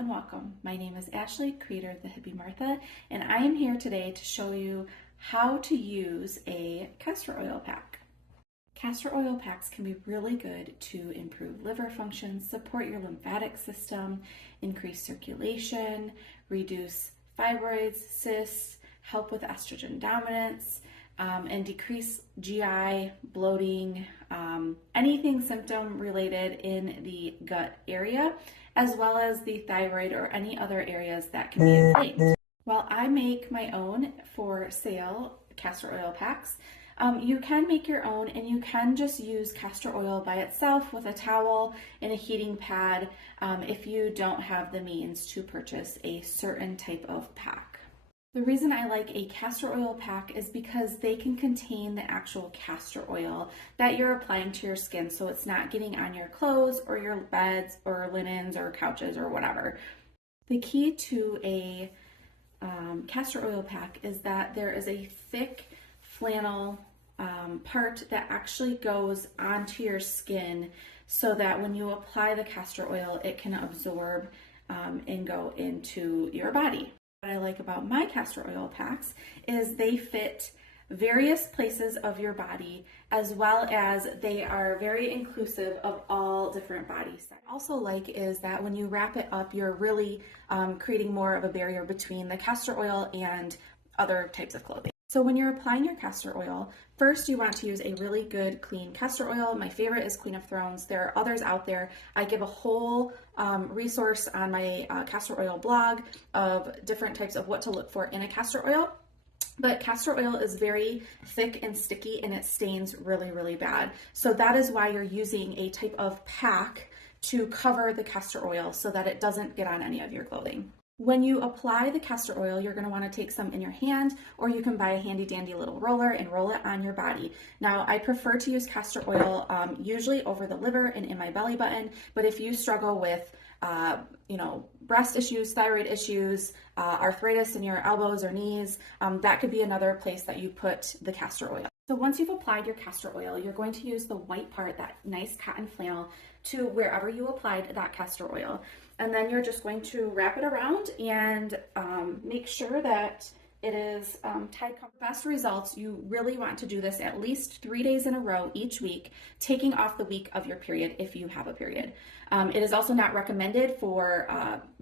and welcome. My name is Ashley, creator of the Hippie Martha, and I am here today to show you how to use a castor oil pack. Castor oil packs can be really good to improve liver function, support your lymphatic system, increase circulation, reduce fibroids, cysts, help with estrogen dominance, and decrease GI, bloating, anything symptom related in the gut area, as well as the thyroid or any other areas that can be inflamed. While I make my own for sale castor oil packs, you can make your own, and you can just use castor oil by itself with a towel and a heating pad if you don't have the means to purchase a certain type of pack. The reason I like a castor oil pack is because they can contain the actual castor oil that you're applying to your skin, so it's not getting on your clothes or your beds or linens or couches or whatever. The key to a castor oil pack is that there is a thick flannel part that actually goes onto your skin so that when you apply the castor oil, it can absorb and go into your body. What I like about my castor oil packs is they fit various places of your body, as well as they are very inclusive of all different body sizes. What I also like is that when you wrap it up, you're really creating more of a barrier between the castor oil and other types of clothing. So when you're applying your castor oil, first you want to use a really good clean castor oil. My favorite is Queen of Thrones. There are others out there. I give a whole resource on my castor oil blog of different types of what to look for in a castor oil. But castor oil is very thick and sticky, and it stains really, really bad. So that is why you're using a type of pack to cover the castor oil so that it doesn't get on any of your clothing. When you apply the castor oil, you're going to want to take some in your hand, or you can buy a handy dandy little roller and roll it on your body. Now, I prefer to use castor oil usually over the liver and in my belly button, but if you struggle with breast issues, thyroid issues, arthritis in your elbows or knees, that could be another place that you put the castor oil. So once you've applied your castor oil, you're going to use the white part, that nice cotton flannel, to wherever you applied that castor oil. And then you're just going to wrap it around and make sure that it is tied. Best results, you really want to do this at least 3 days in a row each week, taking off the week of your period if you have a period. It is also not recommended for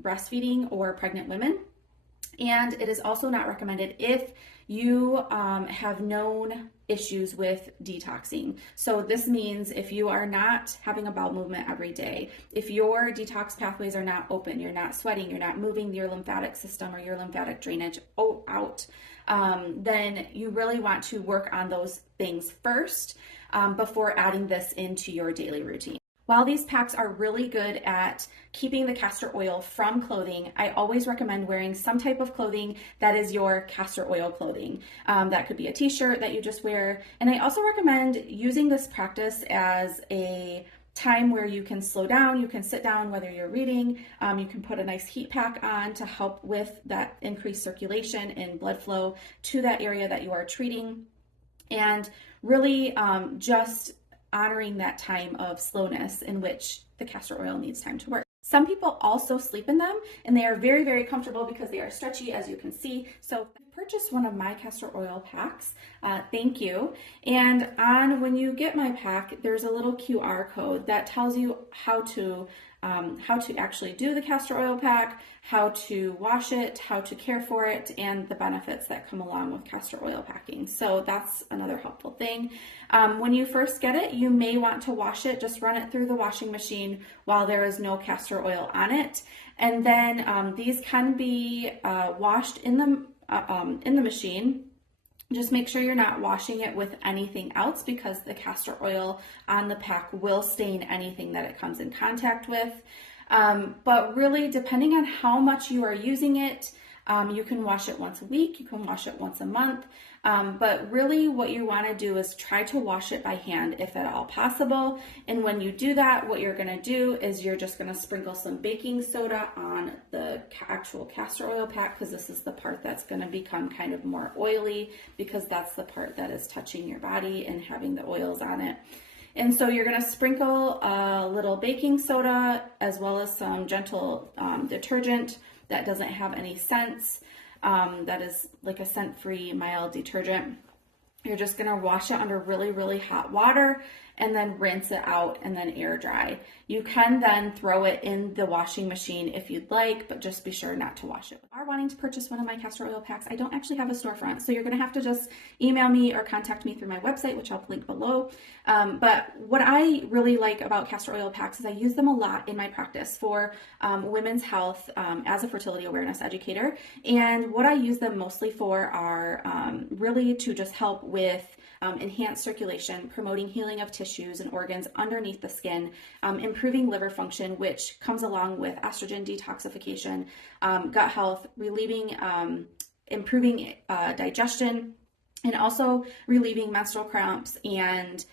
breastfeeding or pregnant women. And it is also not recommended if you have known issues with detoxing. So this means if you are not having a bowel movement every day, if your detox pathways are not open, you're not sweating, you're not moving your lymphatic system or your lymphatic drainage out, then you really want to work on those things first before adding this into your daily routine. While these packs are really good at keeping the castor oil from clothing, I always recommend wearing some type of clothing that is your castor oil clothing. That could be a t-shirt that you just wear. And I also recommend using this practice as a time where you can slow down, you can sit down, whether you're reading, you can put a nice heat pack on to help with that increased circulation and blood flow to that area that you are treating. And really just honoring that time of slowness in which the castor oil needs time to work. Some people also sleep in them, and they are very, very comfortable because they are stretchy, as you can see. So purchase one of my castor oil packs. Thank you. And when you get my pack, there's a little QR code that tells you how to actually do the castor oil pack, how to wash it, how to care for it, and the benefits that come along with castor oil packing. So that's another helpful thing. When you first get it, you may want to wash it. Just run it through the washing machine while there is no castor oil on it. And then these can be washed in the machine. Just make sure you're not washing it with anything else, because the castor oil on the pack will stain anything that it comes in contact with. But really, depending on how much you are using it, you can wash it once a week, you can wash it once a month. But really what you want to do is try to wash it by hand if at all possible. And when you do that, what you're going to do is you're just going to sprinkle some baking soda on the actual castor oil pack, because this is the part that's going to become kind of more oily, because that's the part that is touching your body and having the oils on it. And so you're going to sprinkle a little baking soda as well as some gentle detergent that doesn't have any scents. That is like a scent-free mild detergent. You're just going to wash it under really, really hot water and then rinse it out and then air dry. You can then throw it in the washing machine if you'd like, but just be sure not to wash it. If you are wanting to purchase one of my castor oil packs, I don't actually have a storefront, so you're going to have to just email me or contact me through my website, which I'll link below. But what I really like about castor oil packs is I use them a lot in my practice for women's health as a fertility awareness educator. And what I use them mostly for are really to just help with enhanced circulation, promoting healing of tissues and organs underneath the skin, improving liver function, which comes along with estrogen detoxification, gut health, relieving, improving digestion, and also relieving menstrual cramps and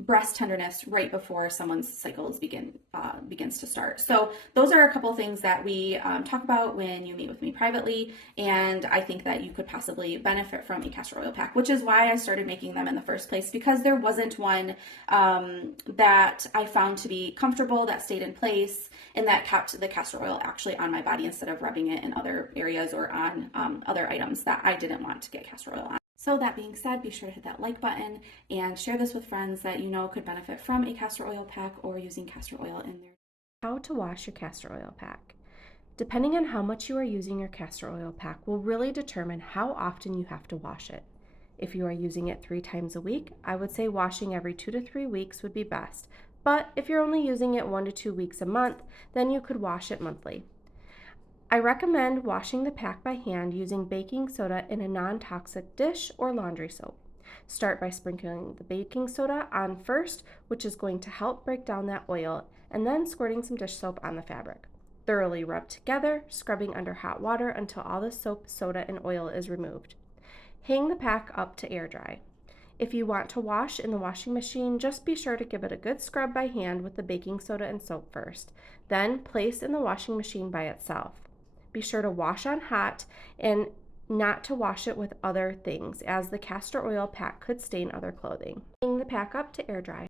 breast tenderness right before someone's cycles begins to start. So those are a couple things that we talk about when you meet with me privately, and I think that you could possibly benefit from a castor oil pack, which is why I started making them in the first place, because there wasn't one that I found to be comfortable, that stayed in place, and that kept the castor oil actually on my body instead of rubbing it in other areas or on other items that I didn't want to get castor oil on. So that being said, be sure to hit that like button and share this with friends that you know could benefit from a castor oil pack or using castor oil in their. How to wash your castor oil pack. Depending on how much you are using your castor oil pack will really determine how often you have to wash it. If you are using it 3 times a week, I would say washing every 2 to 3 weeks would be best. But if you're only using it 1 to 2 weeks a month, then you could wash it monthly. I recommend washing the pack by hand using baking soda in a non-toxic dish or laundry soap. Start by sprinkling the baking soda on first, which is going to help break down that oil, and then squirting some dish soap on the fabric. Thoroughly rub together, scrubbing under hot water until all the soap, soda, and oil is removed. Hang the pack up to air dry. If you want to wash in the washing machine, just be sure to give it a good scrub by hand with the baking soda and soap first, then place in the washing machine by itself. Be sure to wash on hot and not to wash it with other things, as the castor oil pack could stain other clothing. Hang the pack up to air dry.